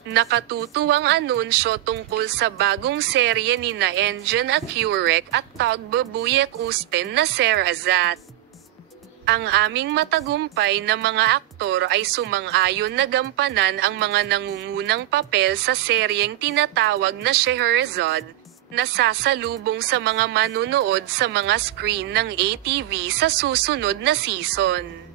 Nakatutuwang anunsyo tungkol sa bagong serye nina Engin Akurek at Tagbabuyek Usten na Serazat. Ang aming matagumpay na mga aktor ay sumang-ayon na gampanan ang mga nangungunang papel sa seryeng tinatawag na Scheherazade, na sasalubong sa mga manunood sa mga screen ng ATV sa susunod na season.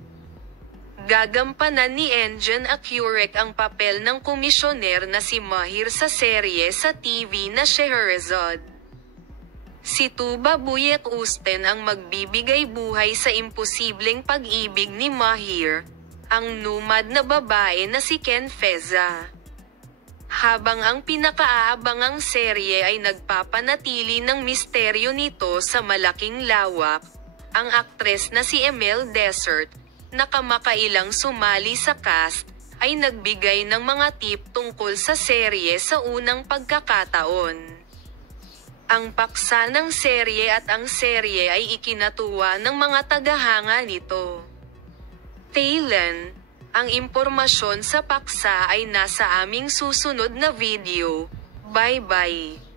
Gagampanan ni Engin Akurek ang papel ng komisyoner na si Mahir sa serye sa TV na Scheherazade. Si Tagbabuyek Usten ang magbibigay buhay sa imposibleng pag-ibig ni Mahir, ang numad na babae na si Ken Feza. Habang ang pinakaabangang serye ay nagpapanatili ng misteryo nito sa malaking lawak, ang aktres na si Emil Desert, na kamakailang sumali sa cast, ay nagbigay ng mga tip tungkol sa serye sa unang pagkakataon. Ang paksa ng serye at ang serye ay ikinatuwa ng mga tagahanga nito. Thailand, ang impormasyon sa paksa ay nasa aming susunod na video. Bye-bye.